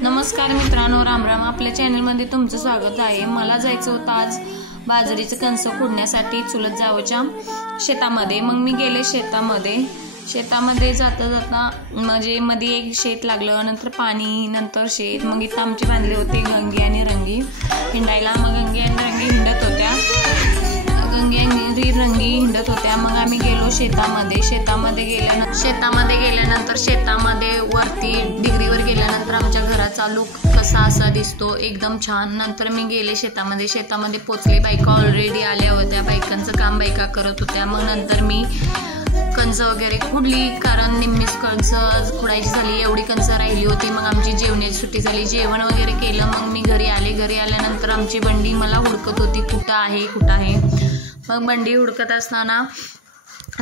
नमस्कार मित्रांनो, राम राम. आपल्या चॅनलमध्ये तुमचं स्वागत आहे. मला जायचं होतं आज बाजरीचं कणसं खुडण्यासाठी चुलत जावच्या शेतामध्ये. मग मी गेले शेतामध्ये जाता जाता म्हणजे मध्ये एक शेत लागलं, नंतर पाणी, नंतर शेत. मग इथं आमचे बांधले होते गंगी आणि रंगी हिंडायला. मग गंगी आणि रंगी हिंडत होत्या. मग आम्ही गेलो शेतामध्ये. शेतामध्ये गेल्यानंतर शेतामध्ये वरती डिग्रीवर गेल्यानंतर आमच्या घराचा लुक कसा असा दिसतो, एकदम छान. नंतर मी गेले शेतामध्ये पोचले. बायका ऑलरेडी आल्या होत्या. बायकांचं काम बायका करत होत्या. मग नंतर मी कणस वगैरे खुडली, कारण निम्मीच कणस खुडायची झाली, एवढी कणस राहिली होती. मग आमची जेवणाची सुट्टी झाली, जेवण वगैरे केलं. मग मी घरी आल्यानंतर आमची बंडी मला हुडकत होती, कुठं आहे. मग बंडी हुडकत असताना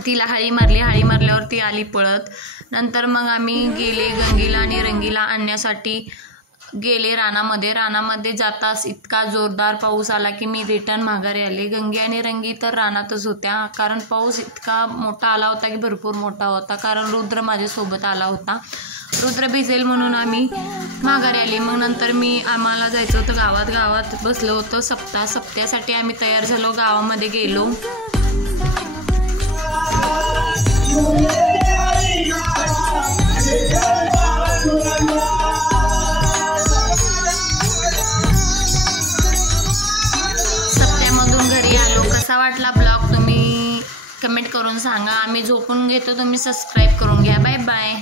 तिला हाळी मारल्यावर ती आली पळत. नंतर मग आम्ही गेले गंगीला आणि रंगीला आणण्यासाठी गेले रानामध्ये जाताच इतका जोरदार पाऊस आला की मी रिटर्न माघारी आले. गंगी आणि रंगी तर रानातच होत्या, कारण पाऊस इतका मोठा आला होता की भरपूर मोठा होता. कारण रुद्र माझ्यासोबत आला होता. रुद्र भिजेल म्हणून आम्ही माघारी आले. मग नंतर आम्हाला जायचं होतं गावात बसलो होतो. सप्त्यासाठी आम्ही तयार झालो, गावामध्ये गेलो. सप्त्यामधून घरी आलो. कसा वाटला ब्लॉग तुम्ही कमेंट करून सांगा. आम्ही झोपून घेतो, तुम्ही सबस्क्राईब करून घ्या. Bye bye.